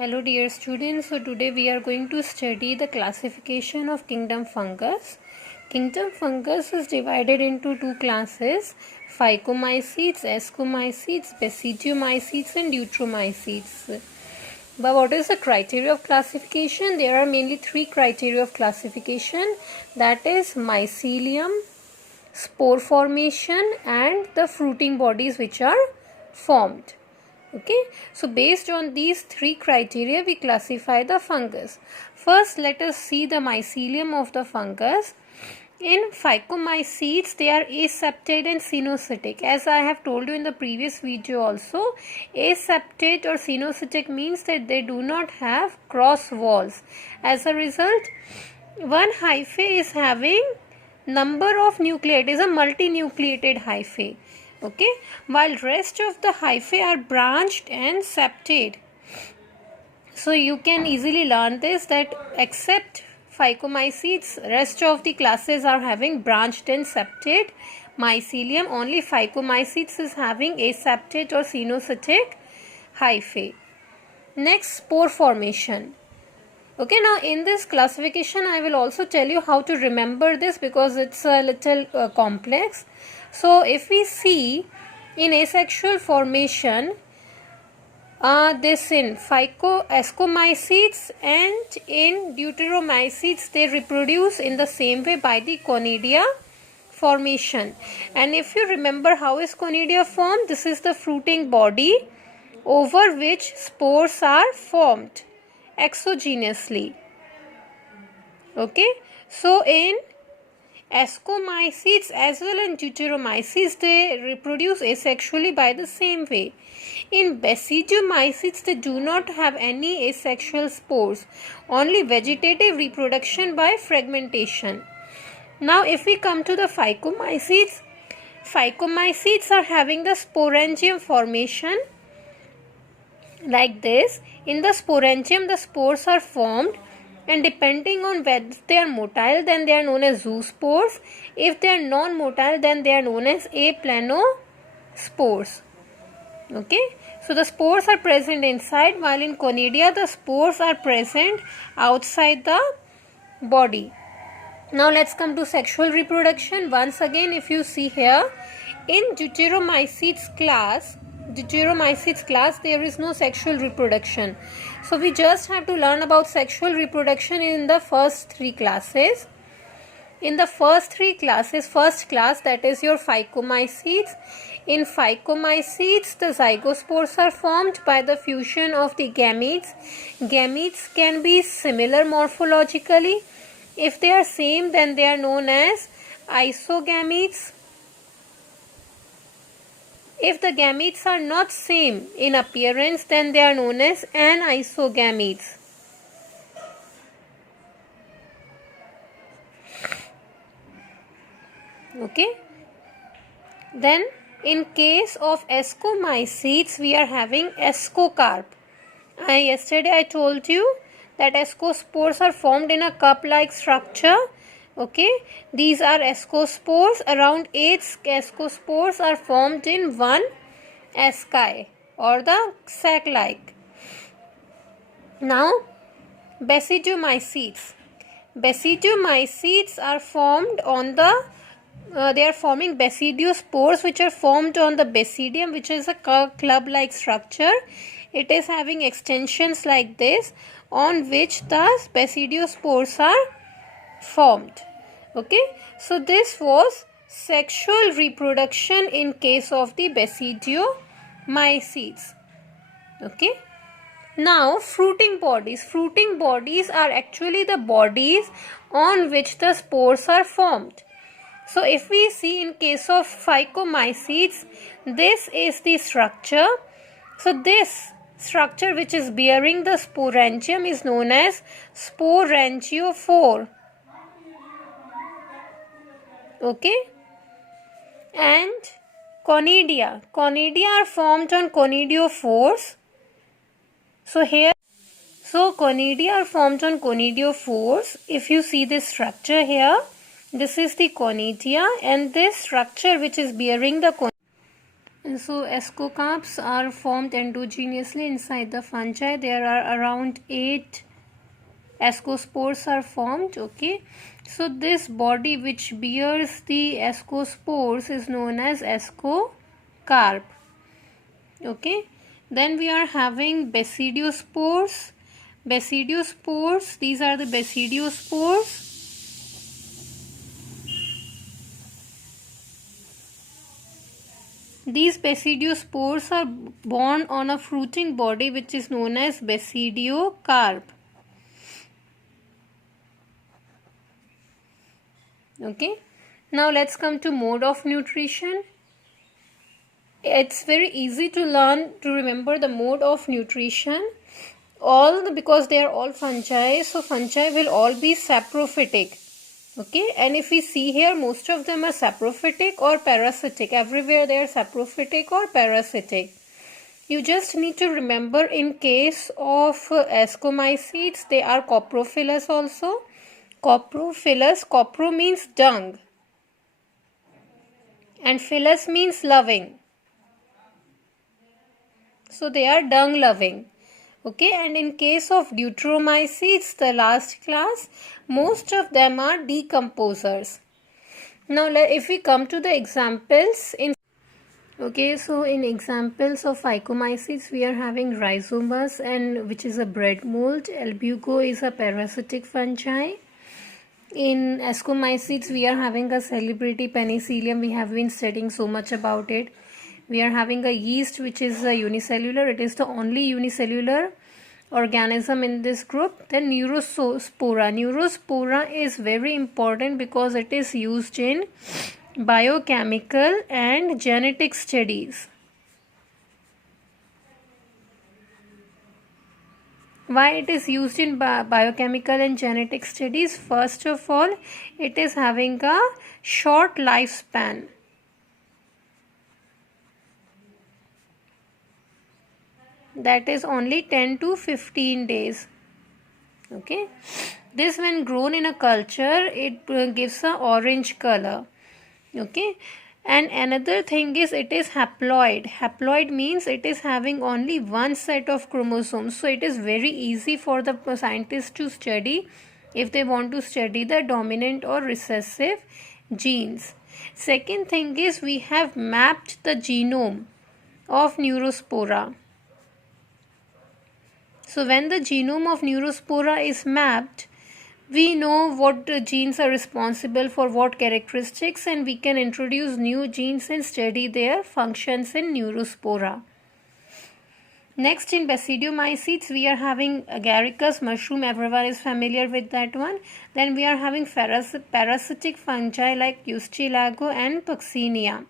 Hello dear students, so today we are going to study the classification of kingdom fungus. Kingdom fungus is divided into two classes, phycomycetes, ascomycetes, basidiomycetes and deuteromycetes. But what is the criteria of classification? There are mainly three criteria of classification, that is mycelium, spore formation and the fruiting bodies which are formed. Okay, so based on these three criteria we classify the fungus. First, let us see the mycelium of the fungus. In phycomycetes, they are aseptate and cenocytic. As I have told you in the previous video also, aseptate or cenocytic means that they do not have cross walls. As a result, one hyphae is having number of nuclei. It is a multinucleated hyphae. Okay, while rest of the hyphae are branched and septate. So you can easily learn this, that except phycomycetes, rest of the classes are having branched and septate mycelium. Only phycomycetes is having aseptate or cenocytic hyphae. Next, spore formation. Okay, now in this classification I will also tell you how to remember this because it's a little complex. So if we see in asexual formation, this in ascomycetes and in deuteromycetes, they reproduce in the same way by the conidia formation. And if you remember how is conidia formed, this is the fruiting body over which spores are formed exogenously. Okay, so in ascomycetes as well as deuteromycetes, they reproduce asexually by the same way. In basidiomycetes, they do not have any asexual spores, only vegetative reproduction by fragmentation. Now if we come to the phycomycetes, phycomycetes are having the sporangium formation like this. In the sporangium, the spores are formed, and depending on whether they are motile, then they are known as zoospores. If they are non-motile, then they are known as aplanospores. Okay, so the spores are present inside, while in conidia the spores are present outside the body. Now let's come to sexual reproduction. Once again, if you see here, in deuteromycetes class, there is no sexual reproduction. So we just have to learn about sexual reproduction in the first three classes. In the first three classes, first class, that is your phycomycetes. In phycomycetes, the zygospores are formed by the fusion of the gametes. Gametes can be similar morphologically. If they are same, then they are known as isogametes. If the gametes are not same in appearance, then they are known as anisogametes. Okay. Then in case of ascomycetes, we are having ascocarp. Yesterday I told you that ascospores are formed in a cup-like structure. Okay, these are ascospores. Around 8 ascospores are formed in one asci or the sac-like. Now, basidiomycetes. Basidiomycetes are formed on the they are forming basidiospores which are formed on the basidium, which is a club-like structure. It is having extensions like this on which the basidiospores are formed. Okay, so this was sexual reproduction in case of the basidiomycetes. Okay, now fruiting bodies. Fruiting bodies are actually the bodies on which the spores are formed. So if we see in case of phycomycetes, this is the structure. So this structure which is bearing the sporangium is known as sporangiophore. Okay, and conidia are formed on conidiophores. So here, conidia are formed on conidiophores. If you see this structure here, this is the conidia, and this structure which is bearing the So ascocarps are formed endogenously inside the fungi. There are around 8 ascospores are formed. Okay, so this body which bears the ascospores is known as ascocarp. Okay, then we are having basidiospores. Basidiospores, these are the basidiospores. These basidiospores are born on a fruiting body which is known as basidiocarp. Okay, now let's come to mode of nutrition. It's very easy to learn to remember the mode of nutrition. Because they are all fungi, so fungi will all be saprophytic. Okay, and if we see here, most of them are saprophytic or parasitic. Everywhere they are saprophytic or parasitic. You just need to remember, in case of ascomycetes, they are coprophilous also. Coprophilous, copro means dung and philous means loving. So they are dung loving. Okay, and in case of deuteromycetes, the last class, most of them are decomposers. Now if we come to the examples, okay, so in examples of phycomycetes, we are having rhizomas, and which is a bread mold. Albugo is a parasitic fungi. In ascomycetes, we are having a celebrity penicillium. We have been studying so much about it. We are having a yeast which is a unicellular. It is the only unicellular organism in this group. Then neurospora. Neurospora is very important because it is used in biochemical and genetic studies. Why it is used in biochemical and genetic studies? First of all, it is having a short lifespan. That is only 10 to 15 days. Okay, this when grown in a culture, it gives a orange color. Okay, and another thing is it is haploid. Haploid means it is having only one set of chromosomes, so it is very easy for the scientists to study if they want to study the dominant or recessive genes. Second thing is we have mapped the genome of Neurospora. So when the genome of Neurospora is mapped, we know what genes are responsible for what characteristics, and we can introduce new genes and study their functions in Neurospora. Next, in Basidiomycetes, we are having agaricus mushroom. Everyone is familiar with that one. Then we are having parasitic fungi like Eustylago and Puccinia.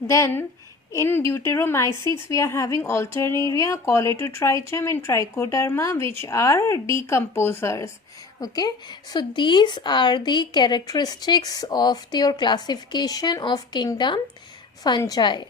Then in Deuteromycetes, we are having Alternaria, Coletotrichum and Trichoderma, which are decomposers. Okay, so these are the characteristics of your classification of kingdom fungi.